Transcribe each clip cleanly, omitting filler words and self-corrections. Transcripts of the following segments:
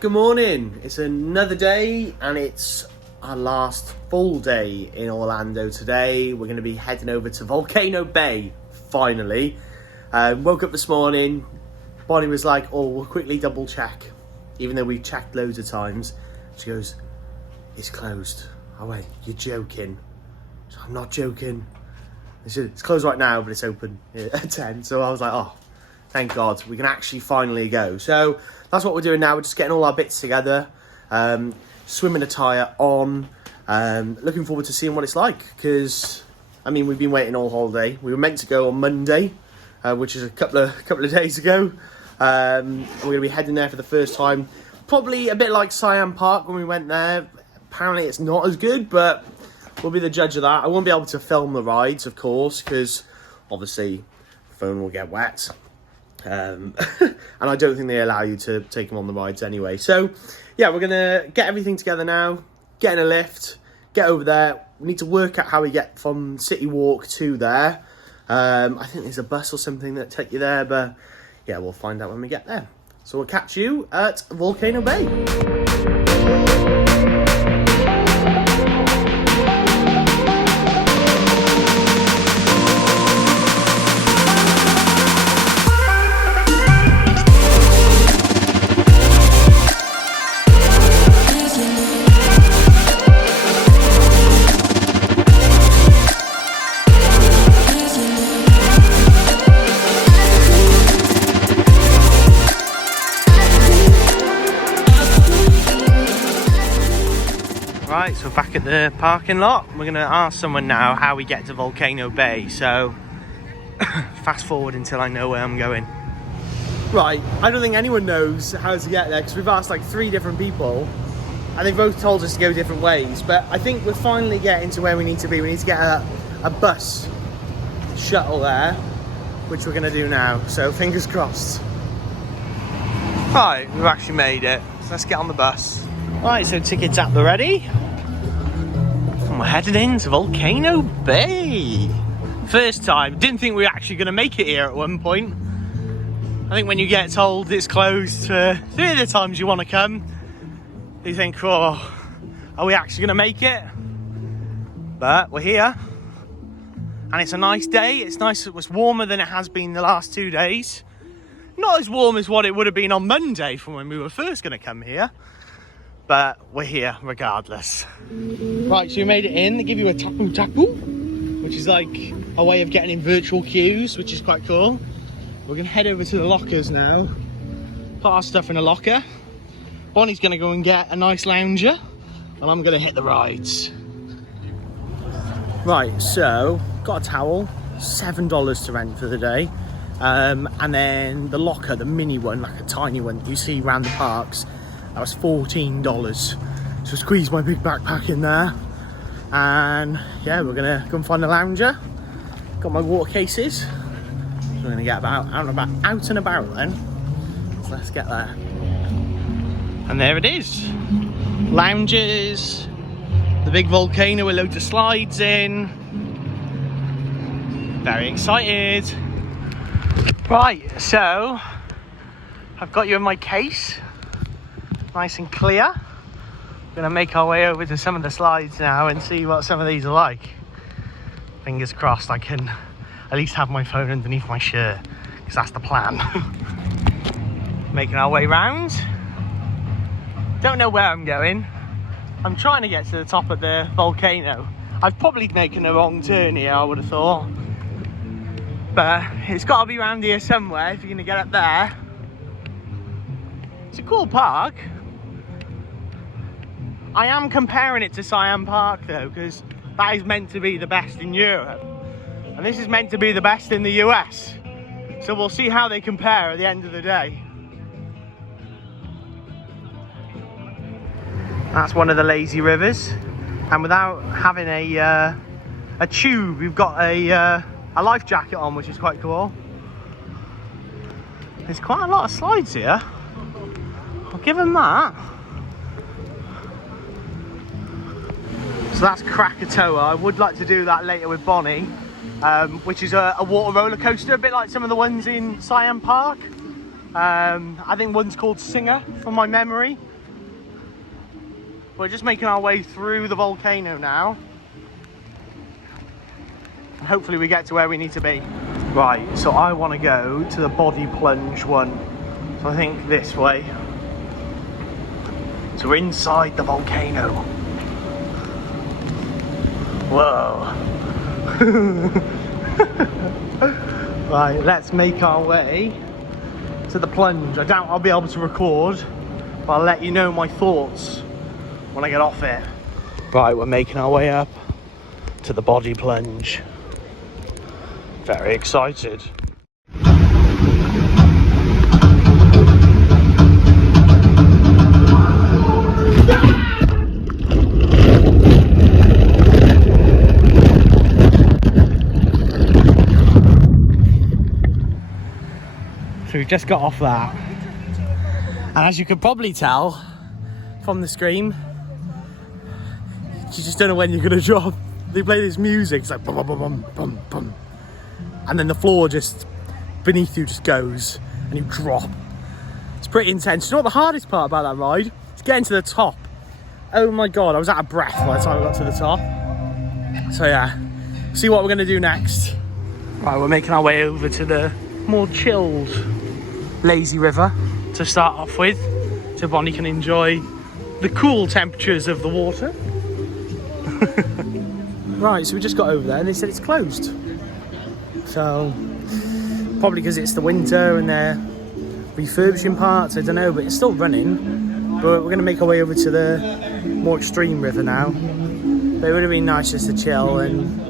Right, good morning. It's another day and it's our last full day in Orlando today. We're going to be heading over to Volcano Bay, finally. Woke up this morning, Bonnie was like, oh, we'll quickly double check. Even though we've checked loads of times. She goes, it's closed. I went, you're joking. She said, I'm not joking. It's closed right now, but it's open at 10. So I was like, oh, thank God, we can actually finally go. So that's what we're doing now. We're just getting all our bits together, swimming attire on, looking forward to seeing what it's like. Because, I mean, we've been waiting all holiday. We were meant to go on Monday, which is a couple of days ago. We're going to be heading there for the first time. Probably a bit like Siam Park when we went there. Apparently it's not as good, but we'll be the judge of that. I won't be able to film the rides, of course, because obviously the phone will get wet. And I don't think they allow you to take them on the rides anyway. So yeah, we're gonna get everything together now, get in a lift, get over there. We need to work out how we get from City Walk to there. I think there's a bus or something that take you there, but yeah, we'll find out when we get there. So we'll catch you at Volcano Bay. Right, so back at the parking lot, we're going to ask someone now how we get to Volcano Bay, so fast forward until I know where I'm going. Right, I don't think anyone knows how to get there because we've asked like 3 different people and they've both told us to go different ways, but I think we're finally getting to where we need to be. We need to get a bus shuttle there, which we're going to do now, so fingers crossed. Right, we've actually made it, so let's get on the bus. Right, so tickets at the ready. And we're headed into Volcano Bay. First time. Didn't think we were actually going to make it here at one point. I think when you get told it's closed for 3 of the times you want to come, you think, oh, are we actually going to make it? But we're here. And it's a nice day. It's nice. It was warmer than it has been the last 2 days. Not as warm as what it would have been on Monday from when we were first going to come here. But we're here regardless. Right, so we made it in. They give you a tapu, which is like a way of getting in virtual queues, which is quite cool. We're gonna head over to the lockers now. Put our stuff in a locker. Bonnie's gonna go and get a nice lounger, and I'm gonna hit the rides. Right, so got a towel, $7 to rent for the day. And then the locker, the mini one, like a tiny one that you see around the parks, that was $14. So squeeze my big backpack in there. And yeah, we're gonna go and find a lounger. Got my water cases. So we're gonna get out and about then. So let's get there. And there it is. Lounges. The big volcano with loads of slides in. Very excited. Right, so I've got you in my case. Nice and clear. We're gonna make our way over to some of the slides now and see what some of these are like. Fingers crossed I can at least have my phone underneath my shirt, because that's the plan. Making our way round. Don't know where I'm going. I'm trying to get to the top of the volcano. I've probably taken a wrong turn here, I would have thought. But it's got to be around here somewhere if you're gonna get up there. It's a cool park. I am comparing it to Siam Park though, because that is meant to be the best in Europe. And this is meant to be the best in the US. So we'll see how they compare at the end of the day. That's one of the lazy rivers. And without having a tube, we've got a life jacket on, which is quite cool. There's quite a lot of slides here. I'll give them that. So that's Krakatoa. I would like to do that later with Bonnie, which is a water roller coaster, a bit like some of the ones in Siam Park. I think one's called Singer from my memory. We're just making our way through the volcano now. And hopefully we get to where we need to be. Right, so I want to go to the body plunge one. So I think this way. So we're inside the volcano. Whoa. Right, let's make our way to the plunge. I doubt I'll be able to record, but I'll let you know my thoughts when I get off it. Right, we're making our way up to the body plunge. Very excited. So we've just got off that, and as you can probably tell from the scream, you just don't know when you're gonna drop. They play this music, it's like bum bum bum bum bum, and then the floor just beneath you just goes and you drop. It's pretty intense. You know what the hardest part about that ride? It's getting to the top. Oh my god, I was out of breath by the time I got to the top. So yeah, see what we're gonna do next. Right, we're making our way over to the more chilled lazy river to start off with, so Bonnie can enjoy the cool temperatures of the water. Right, so we just got over there and they said it's closed. So probably because it's the winter and they're refurbishing parts, I don't know, but it's still running. But we're going to make our way over to the more extreme river now. But it would have been nice just to chill and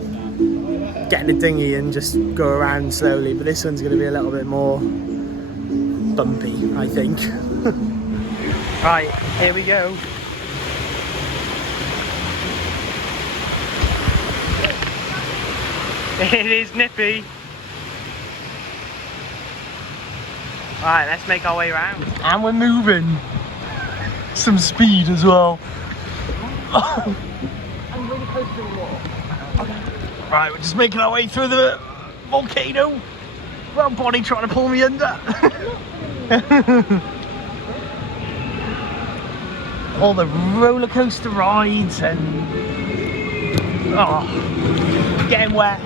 get in a dinghy and just go around slowly, but this one's going to be a little bit more bumpy, I think. Right, here we go. It is nippy. Right, let's make our way around. And we're moving. Some speed as well. I'm really close to the wall. Right, we're just making our way through the volcano. Well, Bonnie trying to pull me under. All the roller coaster rides and getting wet.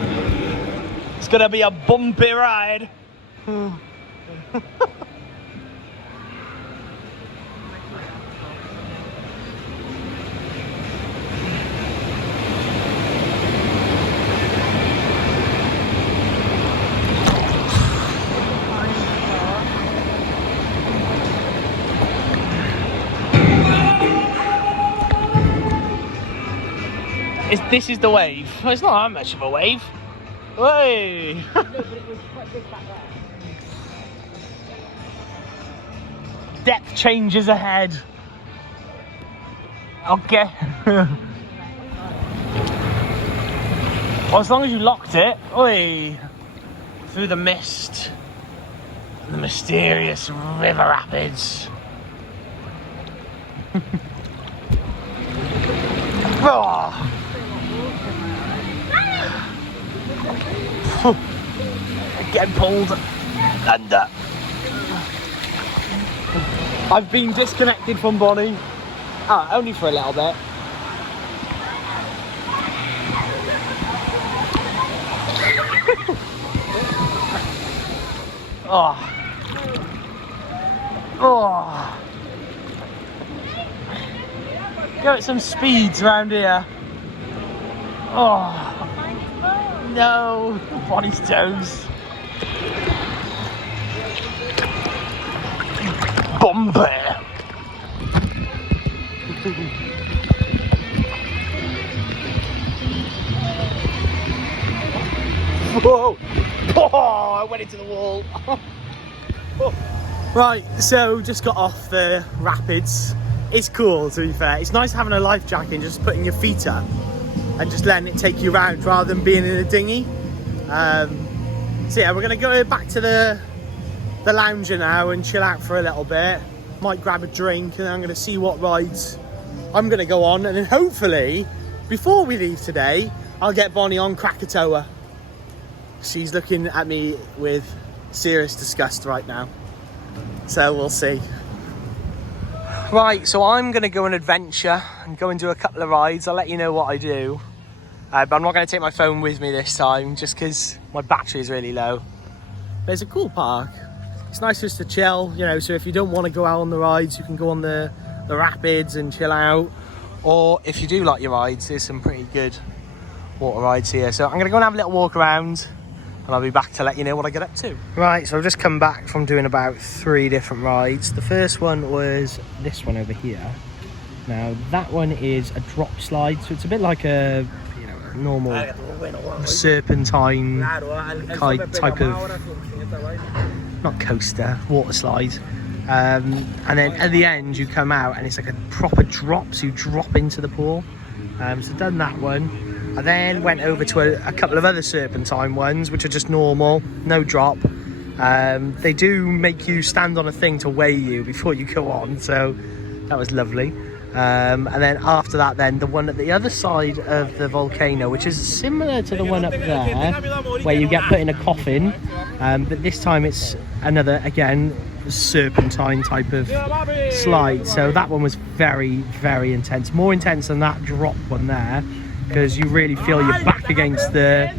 It's gonna be a bumpy ride. This is the wave. Well, it's not that much of a wave. Hey! No, but it was quite big back there. Depth changes ahead. Okay. Well, as long as you locked it, oi, through the mist and the mysterious river rapids. Oh. Getting pulled under. I've been disconnected from Bonnie. Only for a little bit. Oh. Oh. Go at some speeds around here. Oh. No. Bonnie's toes. Bumpy. Whoa! Oh, I went into the wall. Right, so just got off the rapids. It's cool, to be fair. It's nice having a life jacket and just putting your feet up and just letting it take you around rather than being in a dinghy. So yeah, we're gonna go back to the lounger now and chill out for a little bit. Might grab a drink and then I'm gonna see what rides I'm gonna go on, and then hopefully before we leave today I'll get Bonnie on Krakatoa. She's looking at me with serious disgust right now, so we'll see. Right, so I'm going to go on an adventure and go and do a couple of rides. I'll let you know what I do. But I'm not going to take my phone with me this time just because my battery is really low. But it's a cool park. It's nice just to chill, you know, so if you don't want to go out on the rides, you can go on the rapids and chill out. Or if you do like your rides, there's some pretty good water rides here. So I'm going to go and have a little walk around and I'll be back to let you know what I get up to. Right, so I've just come back from doing about 3 different rides. The first one was this one over here. Now that one is a drop slide, so it's a bit like a normal serpentine type of, not coaster, water slide. And then at the end you come out and it's like a proper drop, so you drop into the pool. So done that one. I then went over to a couple of other serpentine ones, which are just normal, no drop. They do make you stand on a thing to weigh you before you go on, so that was lovely. And then after that, then the one at the other side of the volcano, which is similar to the one up there, where you get put in a coffin, but this time it's another, again, serpentine type of slide. So that one was very, very intense, more intense than that drop one there, because you really feel your back against the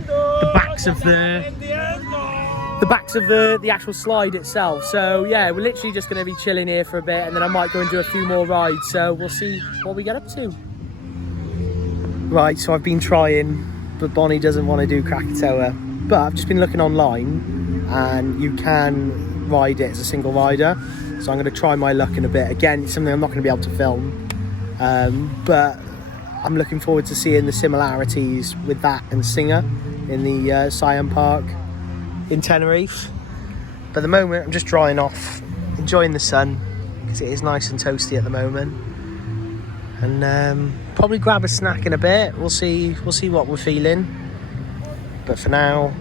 backs of the actual slide itself. So yeah, we're literally just going to be chilling here for a bit, and then I might go and do a few more rides, so we'll see what we get up to. Right, so I've been trying, but Bonnie doesn't want to do Krakatoa, but I've just been looking online and you can ride it as a single rider, so I'm going to try my luck in a bit. Again, it's something I'm not going to be able to film, but I'm looking forward to seeing the similarities with that and Singer in the Siam Park in Tenerife. But at the moment I'm just drying off, enjoying the sun because it is nice and toasty at the moment, and probably grab a snack in a bit. We'll see what we're feeling, but for now,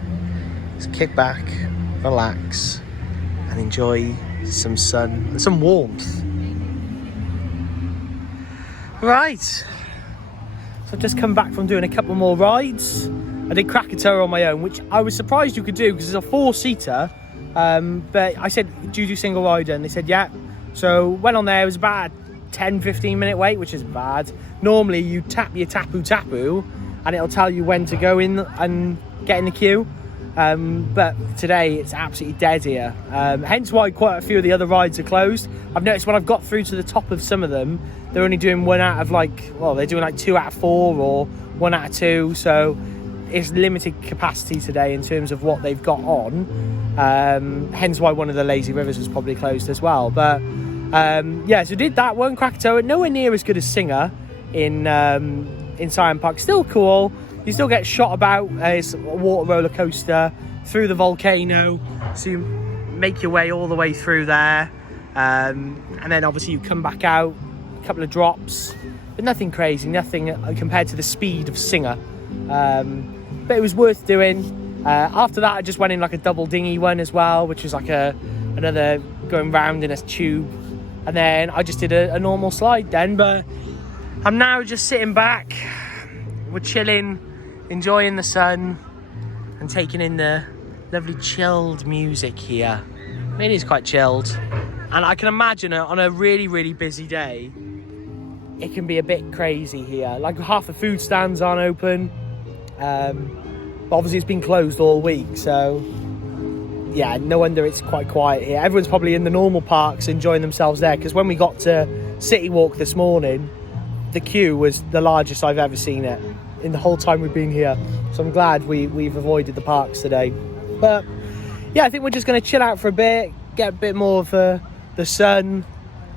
let's kick back, relax and enjoy some sun and some warmth. Right, so I've just come back from doing a couple more rides. I did Krakatoa on my own, which I was surprised you could do because it's a 4-seater. But I said, do you do single rider? And they said, yeah. So went on there. It was about a 10-15 minute wait, which is bad. Normally you tap your tapu and it'll tell you when to go in and get in the queue. But today it's absolutely dead here. Hence why quite a few of the other rides are closed. I've noticed when I've got through to the top of some of them, they're only doing 1 out of they're doing like 2 out of 4 or 1 out of 2. So it's limited capacity today in terms of what they've got on. Hence why one of the lazy rivers was probably closed as well. But yeah, so did that one, Krakatoa. Nowhere near as good as Singer in Siam Park. Still cool. You still get shot about. It's a water roller coaster through the volcano, so you make your way all the way through there, and then obviously you come back out, a couple of drops, but nothing crazy, nothing compared to the speed of Singer. But it was worth doing. After that I just went in like a double dinghy one as well, which was like another going round in a tube, and then I just did a normal slide then. But I'm now just sitting back, we're chilling, enjoying the sun and taking in the lovely chilled music here. I mean, it is quite chilled, and I can imagine on a really, really busy day it can be a bit crazy here. Like half the food stands aren't open. But obviously it's been closed all week, so yeah, no wonder it's quite quiet here. Everyone's probably in the normal parks enjoying themselves there, because when we got to City Walk this morning, the queue was the largest I've ever seen it in the whole time we've been here. So I'm glad we've avoided the parks today. But yeah, I think we're just going to chill out for a bit, get a bit more of the sun,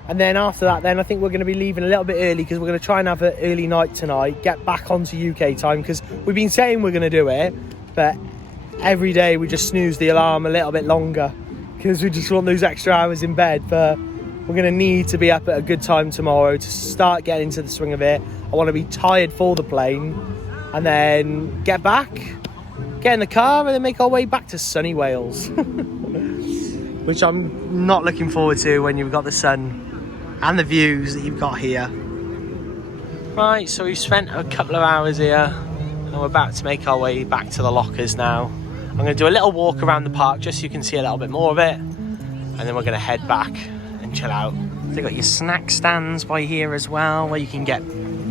and then after that, then I think we're going to be leaving a little bit early because we're going to try and have an early night tonight, get back onto UK time, because we've been saying we're going to do it, but every day we just snooze the alarm a little bit longer because we just want those extra hours in bed. But we're going to need to be up at a good time tomorrow to start getting into the swing of it. I want to be tired for the plane and then get back, get in the car and then make our way back to sunny Wales. Which I'm not looking forward to when you've got the sun and the views that you've got here. Right, so we've spent a couple of hours here and we're about to make our way back to the lockers now. I'm going to do a little walk around the park just so you can see a little bit more of it, and then we're going to head back and chill out. They've got your snack stands by here as well, where you can get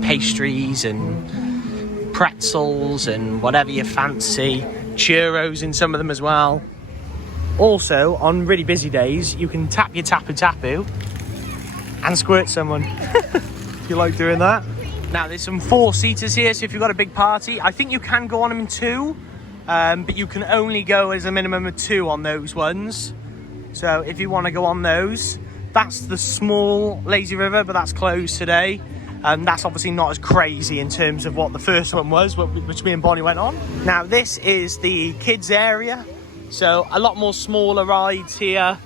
pastries and pretzels and whatever you fancy. Churros in some of them as well. Also, on really busy days, you can tap your tapu and squirt someone. If you like doing that. Now, there's some 4-seaters here, so if you've got a big party, I think you can go on them in 2, but you can only go as a minimum of 2 on those ones. So if you want to go on those, that's the small lazy river, but that's closed today. That's obviously not as crazy in terms of what the first one was, which me and Bonnie went on. Now, this is the kids area, so a lot more smaller rides here.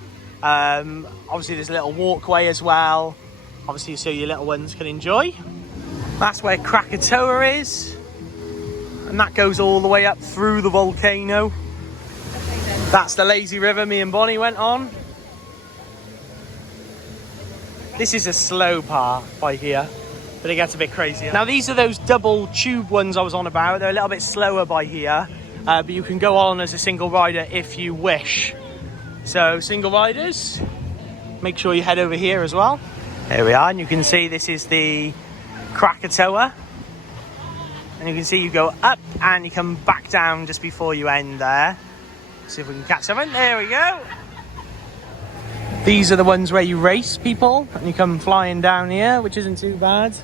Obviously, there's a little walkway as well, obviously, so your little ones can enjoy. That's where Krakatoa is, and that goes all the way up through the volcano. That's the lazy river me and Bonnie went on. This is a slow part by here, but it gets a bit crazier. Now, these are those double tube ones I was on about. They're a little bit slower by here, but you can go on as a single rider if you wish. So, single riders, make sure you head over here as well. There we are, and you can see this is the Krakatoa. And you can see you go up and you come back down just before you end there. See if we can catch something. There we go. These are the ones where you race people and you come flying down here, which isn't too bad.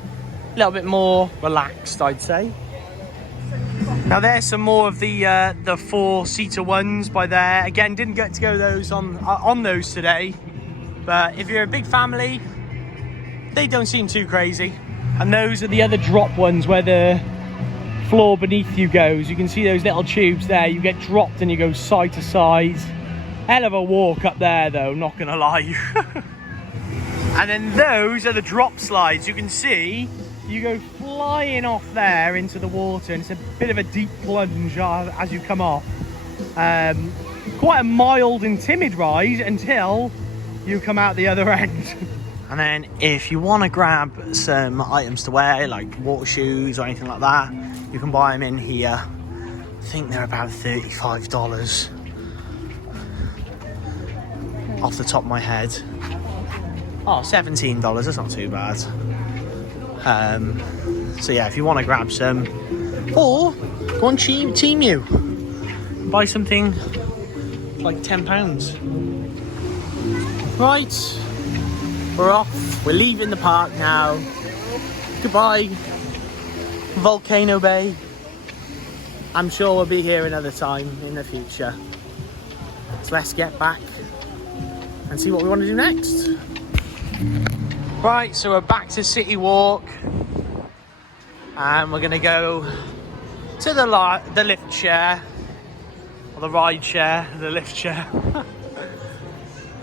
A little bit more relaxed, I'd say. Now, there's some more of the 4-seater ones by there. Again, didn't get to go those on those today, but if you're a big family, they don't seem too crazy. And those are the other drop ones where the floor beneath you goes. You can see those little tubes there. You get dropped and you go side to side. Hell of a walk up there, though, not gonna lie. And then those are the drop slides. You can see you go flying off there into the water, and it's a bit of a deep plunge as you come off. Quite a mild and timid ride until you come out the other end. And then if you want to grab some items to wear, like water shoes or anything like that, you can buy them in here. I think they're about $35 off the top of my head. Oh, $17, that's not too bad. So yeah, if you want to grab some, or go on Temu, buy something like £10. Right, we're off. We're leaving the park now. Goodbye, Volcano Bay. I'm sure we'll be here another time in the future. So let's get back and see what we want to do next. Right, so we're back to City Walk, and we're going to go to the lift chair, or the ride chair, the lift chair,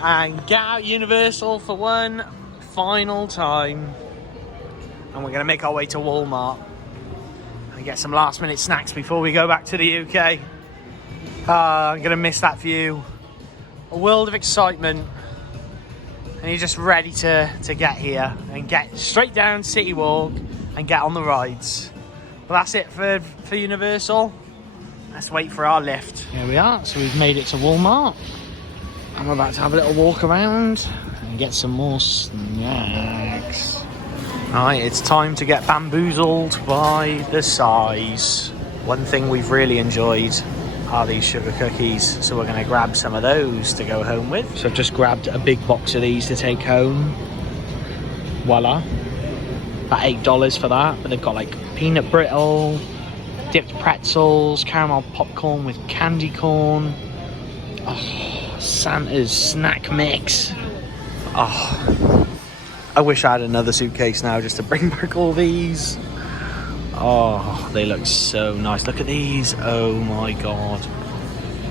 and get out Universal for one final time. And we're going to make our way to Walmart and get some last minute snacks before we go back to the UK. I'm going to miss that view. A world of excitement. And you're just ready to get here and get straight down City Walk and get on the rides. Well, that's it for Universal. Let's wait for our lift. Here we are. So we've made it to Walmart. I'm about to have a little walk around and get some more snacks. Right, it's time to get bamboozled by the size. One thing we've really enjoyed are these sugar cookies, so we're going to grab some of those to go home with. So I've just grabbed a big box of these to take home. Voila, about $8 for that. But they've got like peanut brittle, dipped pretzels, caramel popcorn with candy corn, Santa's snack mix. I wish I had another suitcase now just to bring back all these. Oh, they look so nice. Look at these. Oh my god.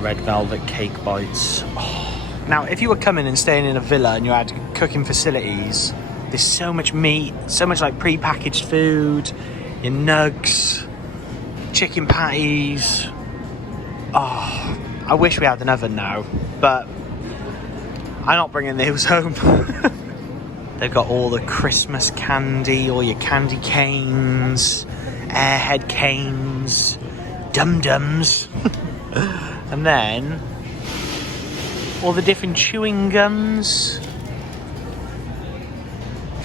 Red velvet cake bites. Oh. Now, if you were coming and staying in a villa and you had cooking facilities, there's so much meat, so much like pre-packaged food, your nugs, chicken patties. Oh, I wish we had an oven now, but I'm not bringing those home. They've got all the Christmas candy, all your candy canes, airhead canes, dum-dums, and then all the different chewing gums.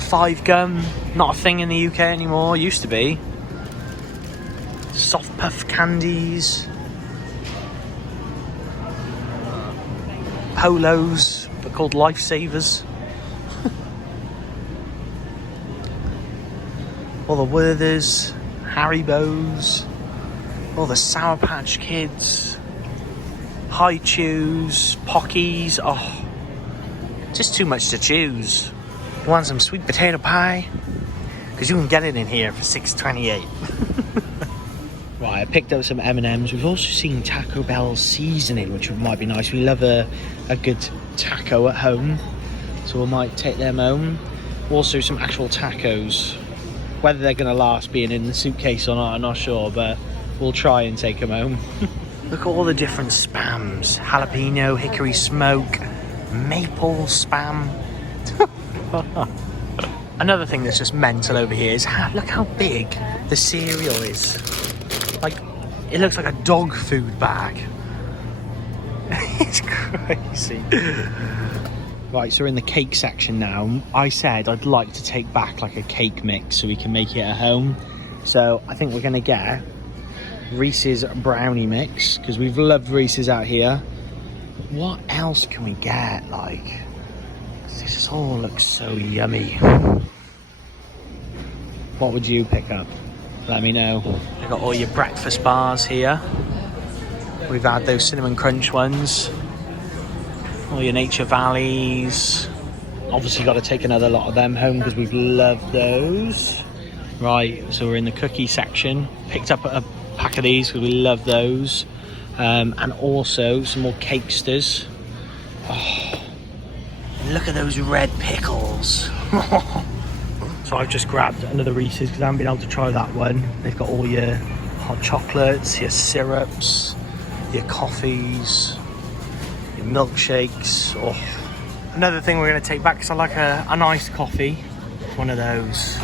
5 gum, not a thing in the UK anymore, used to be. Soft puff candies. Polos, but called lifesavers. All the Werthers, Haribos, all the Sour Patch Kids, High Chews, Pockies. Oh, just too much to choose. You want some sweet potato pie? Because you can get it in here for $6.28. Right, I picked up some M&Ms. We've also seen Taco Bell seasoning, which might be nice. We love a good taco at home, so we might take them home. Also some actual tacos. Whether they're going to last being in the suitcase or not, I'm not sure, but we'll try and take them home. Look at all the different spams. Jalapeno, hickory smoke, maple spam. Another thing that's just mental over here is look how big the cereal is. Like, it looks like a dog food bag. It's crazy. Right, so we're in the cake section now. I said I'd like to take back like a cake mix so we can make it at home. So I think we're gonna get Reese's brownie mix, because we've loved Reese's out here. What else can we get? Like, this all looks so yummy. What would you pick up? Let me know. You've got all your breakfast bars here. We've had those cinnamon crunch ones. All your Nature Valleys. Obviously got to take another lot of them home because we've loved those. Right, so we're in the cookie section. Picked up a pack of these because we love those. And also some more cakesters. Oh, look at those red pickles. So I've just grabbed another Reese's because I haven't been able to try that one. They've got all your hot chocolates, your syrups, your coffees, your milkshakes. Oh. Another thing we're going to take back, because I like a nice coffee. One of those.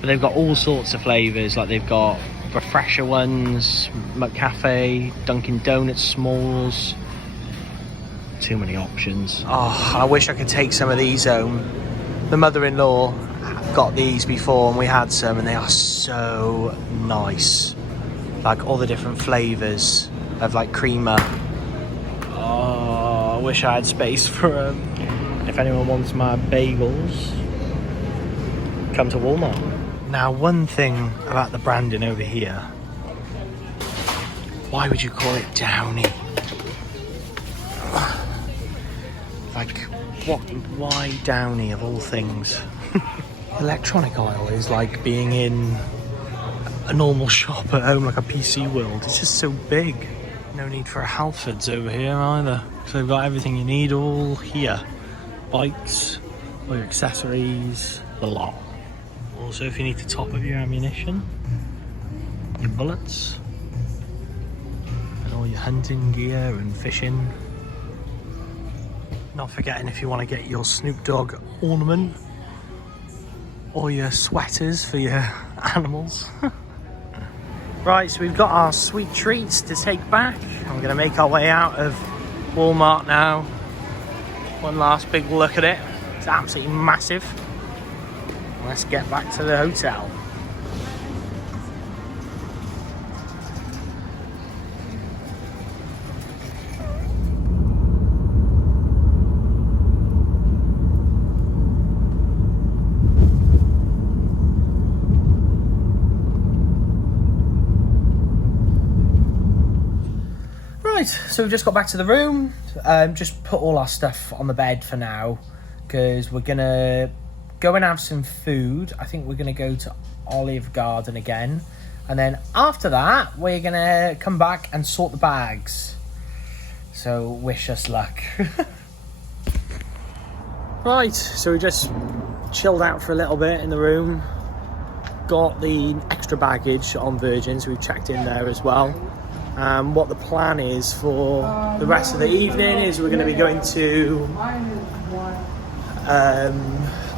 But they've got all sorts of flavours. Like they've got refresher ones, McCafe, Dunkin' Donuts Smalls. Too many options. Oh, I wish I could take some of these home. The mother-in-law got these before and we had some, and they are so nice. Like all the different flavours of like creamer. Oh, I wish I had space for them. If anyone wants my bagels, come to Walmart. Now, one thing about the branding over here. Why would you call it Downy? Like, what? Why Downy of all things? Electronic aisle is like being in a normal shop at home, like a PC World. It's just so big. No need for a Halfords over here either, because they've got everything you need all here. Bikes, all your accessories, the lot. Also, if you need to top up your ammunition, your bullets, and all your hunting gear and fishing. Not forgetting if you want to get your Snoop Dogg ornament, or your sweaters for your animals. Right, so we've got our sweet treats to take back, and we're going to make our way out of Walmart now. One last big look at it. It's absolutely massive. Let's get back to the hotel. So we've just got back to the room, just put all our stuff on the bed for now, because we're gonna go and have some food. I think we're gonna go to Olive Garden again, and then after that we're gonna come back and sort the bags. So wish us luck. Right, so we just chilled out for a little bit in the room, got the extra baggage on Virgin, so we checked in there as well. What the plan is for the rest of the evening is we're going to be going to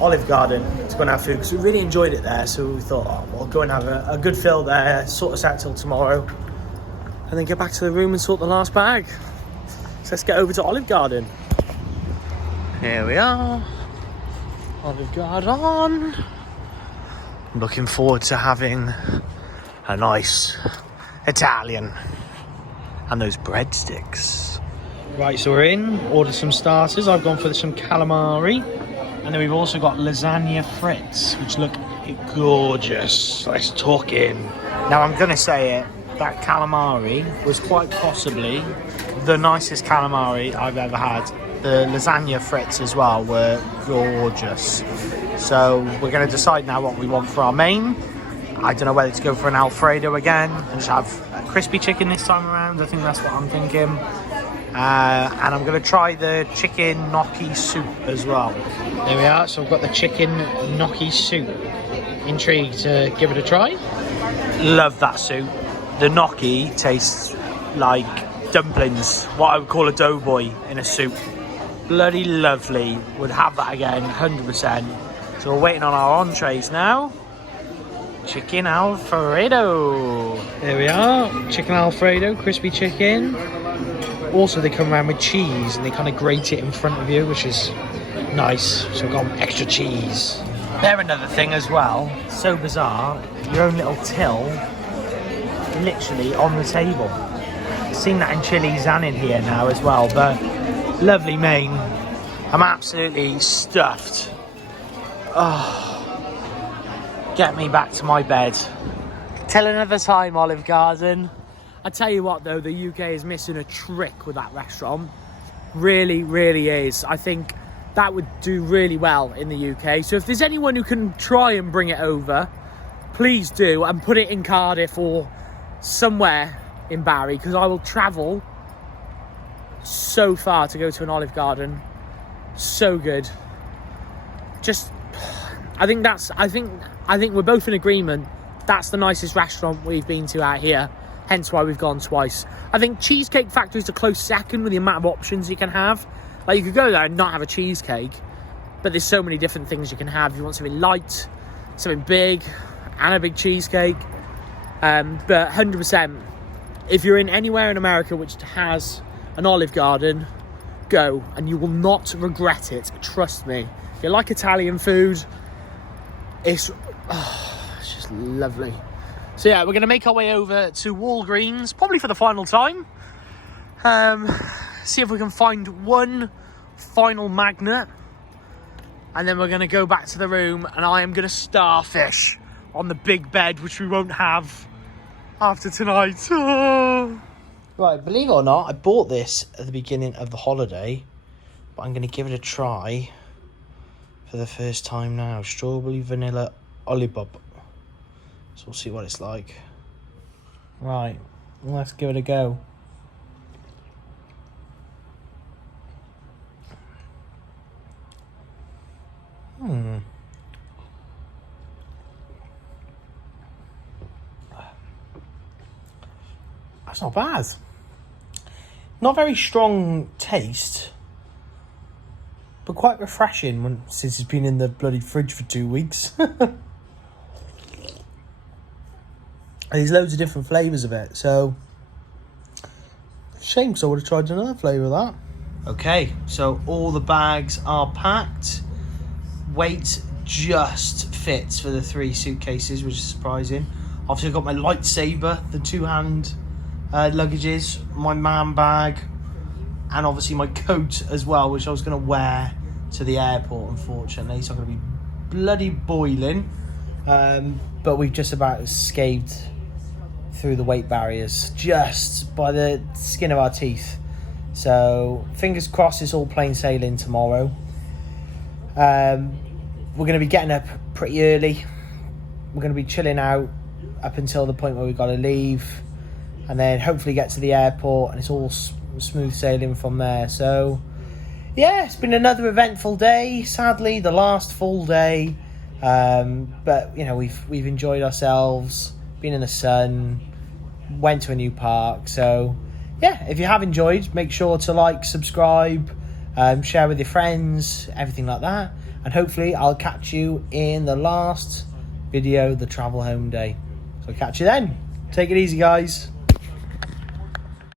Olive Garden to go and have food, because we really enjoyed it there. So we thought, oh, we'll go and have a good fill there, sort us out till tomorrow, and then get back to the room and sort the last bag. So let's get over to Olive Garden. Here we are. Olive Garden. I'm looking forward to having a nice Italian and those breadsticks. Right, so we're in, ordered some starters. I've gone for some calamari, and then we've also got lasagna frites, which look gorgeous. Let's talk in. Now I'm gonna say it, that calamari was quite possibly the nicest calamari I've ever had. The lasagna frites as well were gorgeous. So we're gonna decide now what we want for our main. I don't know whether to go for an Alfredo again and just have a crispy chicken this time around. I think that's what I'm thinking. And I'm going to try the chicken gnocchi soup as well. There we are. So I've got the chicken gnocchi soup. Intrigued to give it a try. Love that soup. The gnocchi tastes like dumplings. What I would call a doughboy in a soup. Bloody lovely. Would have that again, 100%. So we're waiting on our entrees now. Chicken Alfredo. There we are. Chicken Alfredo, crispy chicken. Also, they come around with cheese and they kind of grate it in front of you, which is nice. So we've got extra cheese. They're another thing as well. So bizarre. Your own little till, literally on the table. I've seen that in Chili's and in here now as well. But lovely main. I'm absolutely stuffed. Oh. Get me back to my bed. Till another time, Olive Garden. I tell you what though, the UK is missing a trick with that restaurant. Really, really is. I think that would do really well in the UK. So if there's anyone who can try and bring it over, please do, and put it in Cardiff or somewhere in Barry, because I will travel so far to go to an Olive Garden. So good. Just, I think we're both in agreement. That's the nicest restaurant we've been to out here. Hence why we've gone twice. I think Cheesecake Factory is a close second with the amount of options you can have. Like, you could go there and not have a cheesecake, but there's so many different things you can have. You want something light, something big, and a big cheesecake. But 100%, if you're in anywhere in America which has an Olive Garden, go, and you will not regret it. Trust me. If you like Italian food, it's just lovely. So yeah, we're going to make our way over to Walgreens, probably for the final time. See if we can find one final magnet. And then we're going to go back to the room, and I am going to starfish on the big bed, which we won't have after tonight. Right, believe it or not, I bought this at the beginning of the holiday, but I'm going to give it a try for the first time now. Strawberry vanilla olipop. So we'll see what it's like. Right, let's give it a go. That's not bad. Not very strong taste, but quite refreshing since it's been in the bloody fridge for 2 weeks. There's loads of different flavours of it, so shame, because I would have tried another flavour of that. Okay, so all the bags are packed. Weight just fits for the 3 suitcases, which is surprising. Obviously I've got my lightsaber, the 2-hand luggages, my man bag, and obviously my coat as well, which I was going to wear to the airport, unfortunately. So I'm going to be bloody boiling. But we've just about escaped through the weight barriers just by the skin of our teeth. So fingers crossed it's all plain sailing tomorrow. We're going to be getting up pretty early. We're going to be chilling out up until the point where we've got to leave, and then hopefully get to the airport and it's all smooth sailing from there. So yeah, it's been another eventful day, sadly the last full day, but you know, we've enjoyed ourselves, been in the sun, went to a new park. So yeah, if you have enjoyed, make sure to like, subscribe, share with your friends, everything like that, and hopefully I'll catch you in the last video, the travel home day. So I'll catch you then. Take it easy, guys.